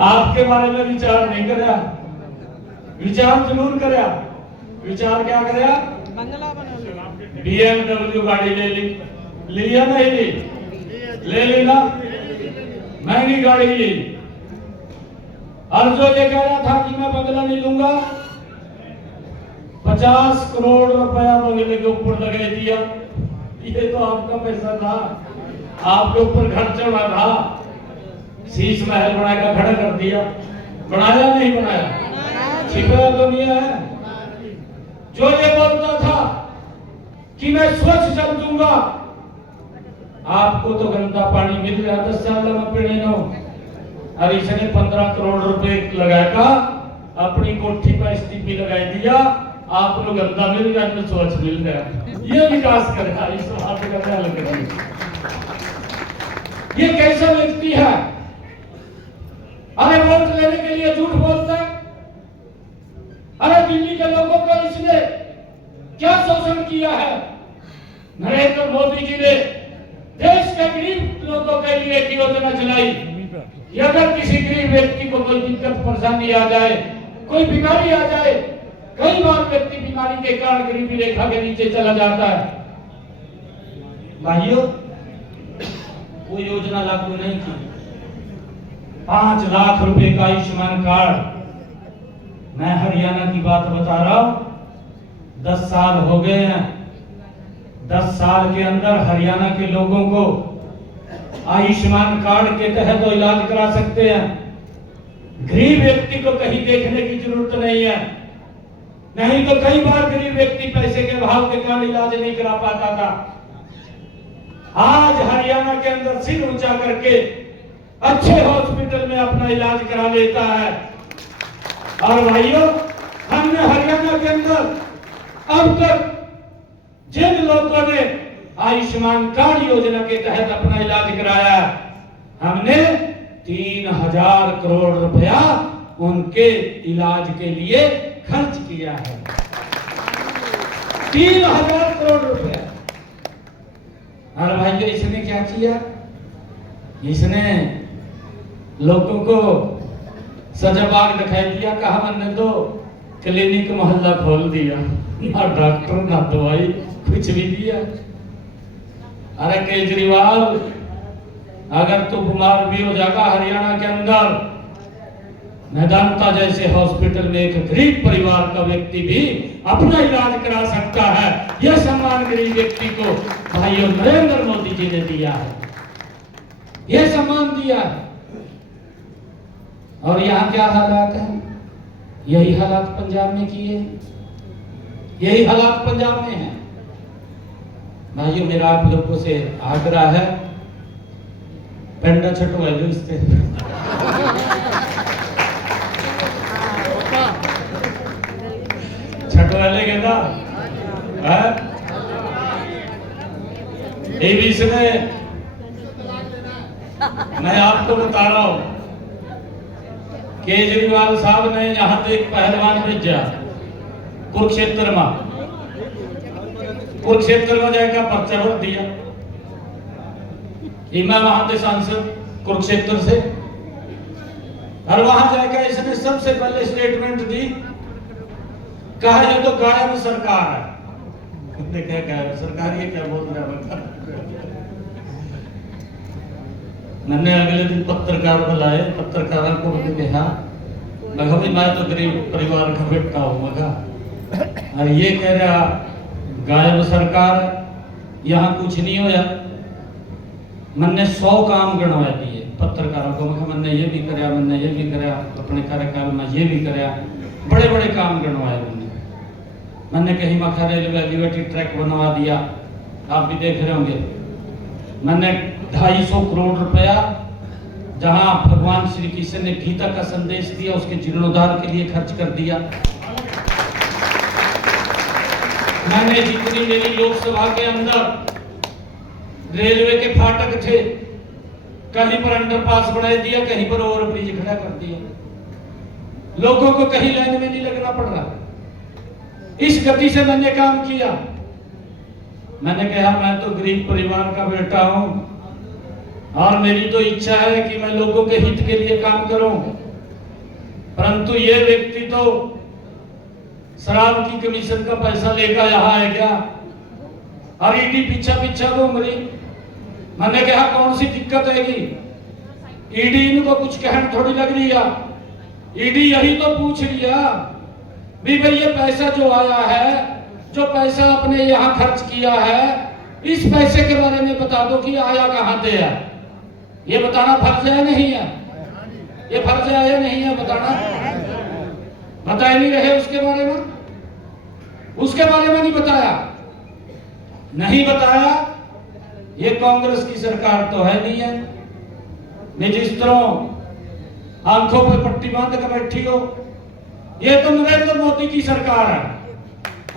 आपके बारे में विचार नहीं करया, विचार जरूर करया। विचार क्या करया? बंगला बना लो। BMW गाड़ी ले ली, लिया नहीं ली? ले ली ना, महंगी गाड़ी ली। और जो ये कह रहा था कि मैं बंगला नहीं लूंगा, 50 करोड़ रुपया बंगले के ऊपर लगा दिया। ये तो आपका पैसा था, आपके ऊपर घर चढ़ा था, शीश महल बनाकर खड़ा कर दिया। बनाया नहीं बनाया? छिपा तो नहीं है। जो ये बोलता था कि मैं स्वच्छ जल दूंगा, आपको तो गंदा पानी मिल रहा 10 साल में पीने नो। और इसने 15 करोड़ रुपए लगाकर अपनी कोठी पर स्टीपी लगा दिया। आप लोग गंदा मिल रहा है, स्वच्छ मिल रहा है। ये विकास करेगा, इस बात का ख्याल करेगा। ये कैसा व्यक्ति है? अरे वोट लेने के लिए झूठ बोलता है। अरे दिल्ली के लोगों को इसने क्या शोषण किया है? नरेंद्र मोदी जी ने देश के गरीब लोगों के लिए एक योजना चलाई कि अगर किसी गरीब व्यक्ति को कोई दिक्कत परेशानी आ जाए, कोई बीमारी आ जाए, कई बार व्यक्ति बीमारी के कारण गरीबी रेखा के नीचे चला जाता है। भाइयों, वो योजना लागू नहीं की। 5 लाख रुपए का आयुष्मान कार्ड। मैं हरियाणा की बात बता रहा हूं, 10 साल हो गए हैं। 10 साल के अंदर हरियाणा के लोगों को आयुष्मान कार्ड के तहत तो इलाज करा सकते हैं। गरीब व्यक्ति को कहीं देखने की जरूरत नहीं है। नहीं तो कई बार गरीब व्यक्ति पैसे के अभाव के कारण इलाज नहीं करा पाता था। आज हरियाणा के अंदर सिर ऊंचा करके अच्छे हॉस्पिटल में अपना इलाज करा लेता है। और भाइयों, हमने हरियाणा के अंदर अब तक जिन लोगों ने आयुष्मान कार्ड योजना के तहत अपना इलाज कराया, हमने 3000 करोड़ रुपया उनके इलाज के लिए खर्च किया है। 3000 करोड़ रुपया। और भाइयों, इसने क्या किया? इसने लोगों को सजाबाग दिखाई दिया। कहा मैंने तो क्लिनिक मोहल्ला खोल दिया, ना डॉक्टर ना दवाई कुछ भी दिया। अरे केजरीवाल, अगर तू बीमार भी हो जाएगा हरियाणा के अंदर, मैदानता जैसे हॉस्पिटल में एक गरीब परिवार का व्यक्ति भी अपना इलाज करा सकता है। यह सम्मान गरीब व्यक्ति को भाइयों नरेंद्र मोदी जी ने दिया है, यह सम्मान दिया है। और यहाँ क्या हालात है? यही हालात पंजाब में किए, यही हालात पंजाब में है। भाइयों, मेरा आप लोगों से आग्रह है, पेंडा छटवा लो इससे। छटवा लेंगे ना? इसमें मैं आपको बता रहा हूं, केजरीवाल साहब ने यहां तो एक पहलवान भेजा कुरुक्षेत्र में। कुरुक्षेत्र में जाकर पर्चा भर दिया। मैं वहां थे सांसद कुरुक्षेत्र से, और वहां जाकर इसने सबसे पहले स्टेटमेंट दी, कहा ये तो गायब सरकार है। क्या गायब सरकार, ये क्या बोल रहा है? मैंने अगले दिन पत्रकार बुलाए, पत्रकारों को कहा मैं तो गरीब परिवार का बेटा हूँ मगा, और ये कह रहा गायब सरकार, यहाँ कुछ नहीं होया। मैंने 100 काम गणवा दिए पत्रकारों को। मैंने ये भी कराया, मैंने ये भी कराया, अपने कार्यकाल में ये भी कराया, बड़े बड़े काम गणवाए मैंने कहीं मखा रेलवे लिबर्टी ट्रैक बनवा दिया, आप भी देख रहे होंगे। मैंने 250 करोड़ रुपया जहां भगवान श्री कृष्ण ने गीता का संदेश दिया उसके जीर्णोद्धार के लिए खर्च कर दिया। मैंने जितनी मेरी लोकसभा के अंदर रेलवे के फाटक थे, कहीं पर अंडरपास बना दिया, कहीं पर ओवरब्रिज खड़ा कर दिया। लोगों को कहीं लाइन में नहीं लगना पड़ रहा। इस गति से मैंने काम किया। मैंने कहा मैं तो गरीब परिवार का बेटा हूं और मेरी तो इच्छा है कि मैं लोगों के हित के लिए काम करूं। परंतु ये व्यक्ति तो शराब की कमीशन का पैसा लेकर यहाँ है क्या, और ईडी पीछा पीछा घूम रही। मैंने कहा कौन सी दिक्कत हैगी, ईडी इनको कुछ कहने थोड़ी लग रही है। ईडी यही तो पूछ लिया भी भाई ये पैसा जो आया है, जो पैसा आपने यहाँ खर्च किया है, इस पैसे के बारे में बता दो कि आया कहाँ से है। ये बताना फर्ज है नहीं है, ये फर्ज है या नहीं है बताना। बता ही नहीं रहे उसके बारे में, उसके बारे में नहीं बताया, नहीं बताया। ये कांग्रेस की सरकार तो है नहीं है, मैं जिस तरह आंखों पर पट्टी बांध कर बैठी हो, ये तो नरेंद्र मोदी की सरकार है।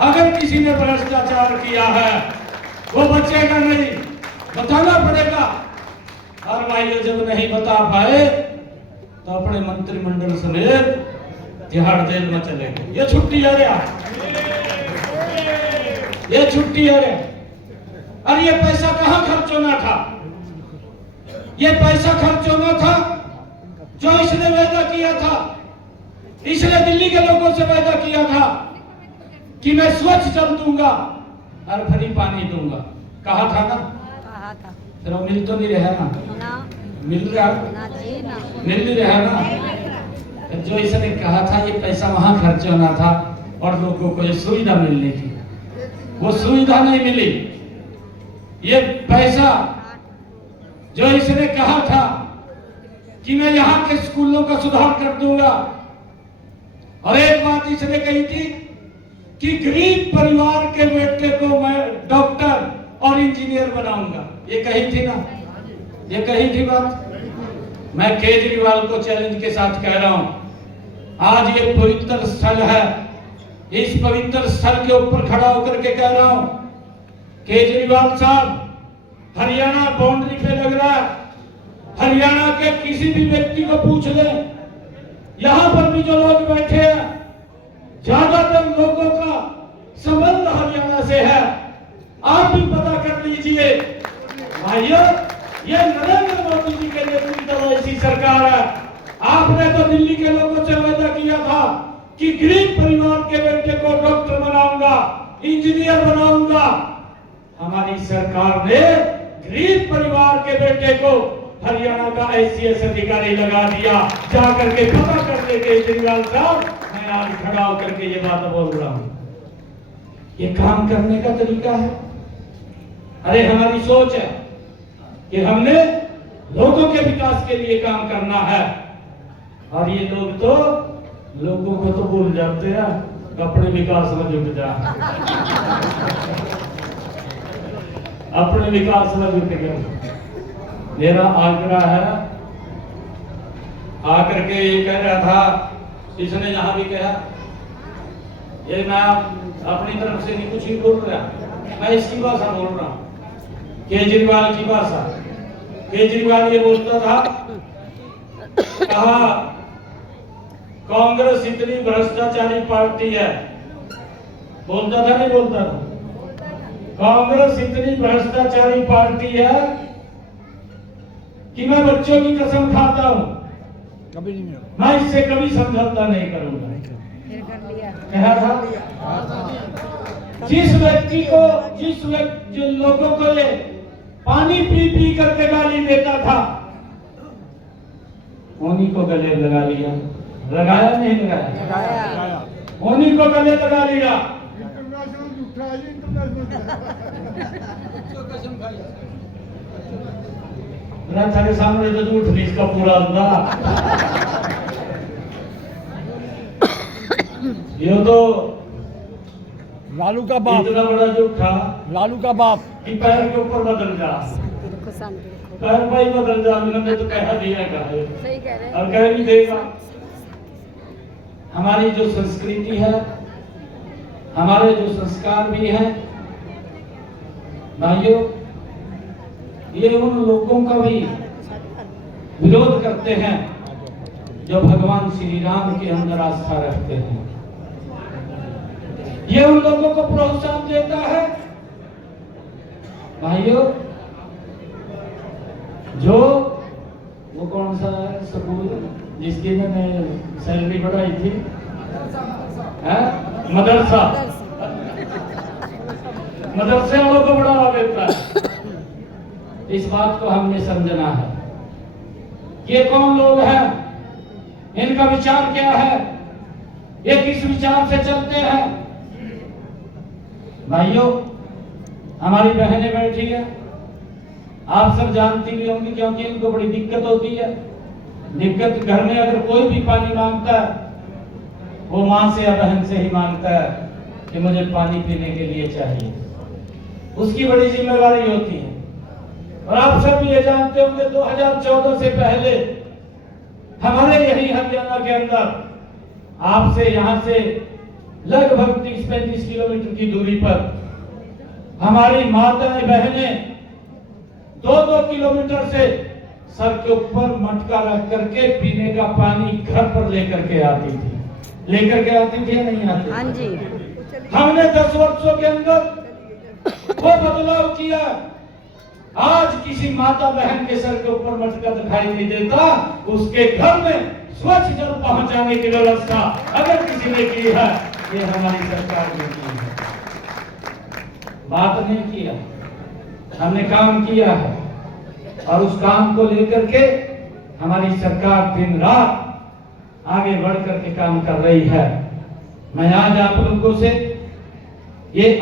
अगर किसी ने भ्रष्टाचार किया है वो बचेगा नहीं, बताना पड़ेगा। और भाई जब नहीं बता पाए तो अपने मंत्रिमंडल समेत तिहाड़ जेल में चले गए। ये छुट्टी आ रहा, ये छुट्टी आ रहा। और ये पैसा कहां खर्च होना था, ये पैसा खर्च होना था जो इसने वादा किया था। इसने दिल्ली के लोगों से वादा किया था कि मैं स्वच्छ जल दूंगा और फ्री पानी दूंगा। कहा था ना, कहा था। फिर वो मिल तो नहीं रहा ना, मिल रहा ना जी ना, मिल नहीं रहा ना। जो इसने कहा था ये पैसा वहां खर्च होना था और लोगों को ये सुविधा मिलनी थी, वो सुविधा नहीं मिली। ये पैसा जो इसने कहा था कि मैं यहाँ के स्कूलों का सुधार कर दूंगा, और एक बात इसने कही थी कि गरीब परिवार के बेटे को मैं डॉक्टर और इंजीनियर बनाऊंगा, ये कही थी ना, ये कही थी बात। मैं केजरीवाल को चैलेंज के साथ कह रहा हूं, आज ये पवित्र स्थल है, इस पवित्र स्थल के ऊपर खड़ा होकर के कह रहा हूं, केजरीवाल साहब हरियाणा बाउंड्री पे लग रहा है, हरियाणा के किसी भी व्यक्ति को पूछ ले, यहां पर भी जो लोग बैठे हैं ज्यादातर लोगों का संबंध हरियाणा से है। आप भी पता कर लीजिए भाइयों, ये नरेंद्र मोदी जी के नेतृत्व में ऐसी सरकार है। आपने तो दिल्ली के लोगों से वादा किया था कि गरीब परिवार के बेटे को डॉक्टर बनाऊंगा, इंजीनियर बनाऊंगा। हमारी सरकार ने गरीब परिवार के बेटे को हरियाणा का ICS अधिकारी लगा दिया। जाकर के पता कर ले केजरीवाल साहब, मैं आज खड़ा होकर के ये बात बोल रहा हूं। ये काम करने का तरीका है। अरे हमारी सोच है कि हमने लोगों के विकास के लिए काम करना है, और ये लोग तो लोगों को तो भूल जाते हैं, अपने विकास में जुट जा, अपने विकास में जुट गए। मेरा आग्रह है, आकर के ये कह रहा था, इसने यहां भी कहा, ये मैं अपनी तरफ से नहीं कुछ ही बोल रहा, मैं इसकी भाषा बोल रहा हूं, केजरीवाल की भाषा। केजरीवाल ये बोलता था, कहा कांग्रेस इतनी भ्रष्टाचारी पार्टी है, बोलता था नहीं बोलता था, कांग्रेस इतनी भ्रष्टाचारी पार्टी है कि मैं बच्चों की कसम खाता हूं, कभी नहीं, मैं इससे कभी समझौता नहीं करूंगा। फिर कर लिया। कहा था जिस व्यक्ति को, जिन लोगों को ये पानी पी पी करके गाली देता था, उन्हीं को गले लगा लिया। लगाया नहीं लगाया, लगाया। उन्हीं को गले लगा लिया। तेरे सामने तो झूठ नहीं, इसका पूरा अंदा। ये तो लालू का बाप, इतना बड़ा झूठ था लालू का बाप कि पैर के ऊपर बदल जा, बिल्कुल शांति रखो। पैर पर ही बदल जा। मैंने तो कह दिया है, सही कह रहे हैं। और कह नहीं देगा। हमारी जो संस्कृति है, हमारे जो संस्कार भी हैं भाइयों, ये उन लोगों का भी विरोध करते हैं जो भगवान श्री राम के अंदर आस्था रखते हैं। ये उन लोगों को प्रोत्साहन देता है भाइयों जो वो कौन सा स्कूल जिसकी मैंने सैलरी बढ़ाई थी? मदरसा। मदरसे वालों को बढ़ावा देता है। इस बात को हमने समझना है। ये कौन लोग हैं, इनका विचार क्या है, ये किस विचार से चलते हैं? भाइयों, हमारी बहनें बैठी है, आप सब जानती भी होंगी, क्योंकि इनको बड़ी दिक्कत होती है। दिक्कत घर में अगर कोई भी पानी मांगता है, वो मां से या बहन से ही मांगता है कि मुझे पानी पीने के लिए चाहिए। उसकी बड़ी जिम्मेवारी होती है। और आप सब भी ये जानते होंगे 2014 से पहले हमारे यही हरियाणा के अंदर आपसे यहां से लगभग 30-35 किलोमीटर की दूरी पर हमारी माताएं बहनें 2-2 किलोमीटर से सर के ऊपर मटका रख करके पीने का पानी घर पर लेकर के आती थी। लेकर के आती थी या नहीं आती? हाँ जी। हमने 10 वर्षों के अंदर वो बदलाव किया। आज किसी माता बहन के सर के ऊपर मटका दिखाई नहीं देता। उसके घर में स्वच्छ जल पहुंचाने की व्यवस्था अगर किसी ने की है, ये हमारी सरकार ने की है। बात नहीं किया, हमने काम किया है। और उस काम को लेकर के हमारी सरकार दिन रात आगे बढ़ करके काम कर रही है। मैं आज आप लोगों से ये